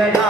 I'm not.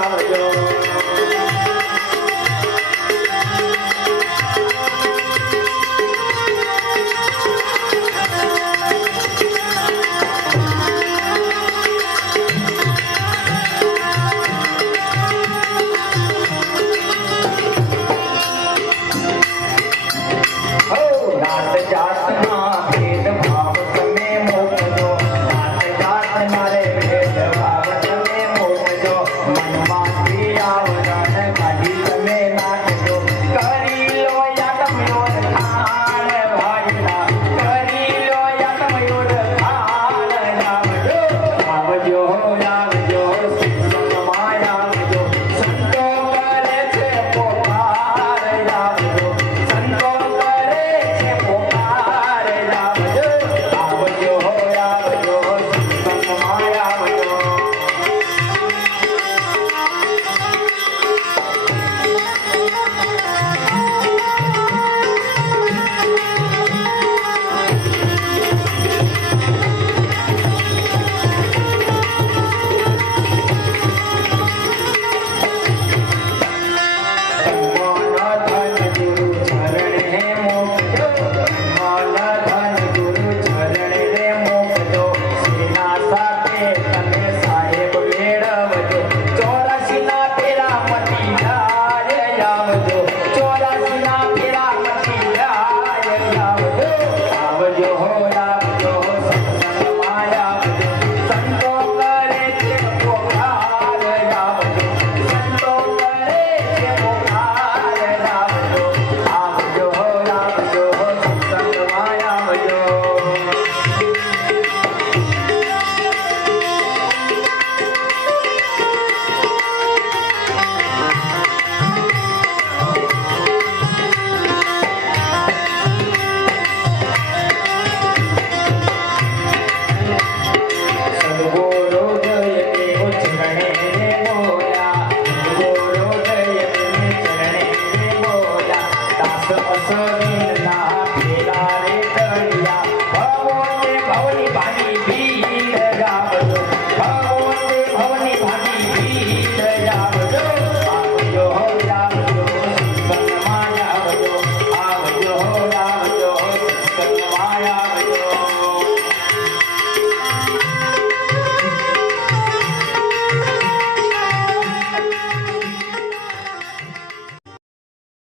你把。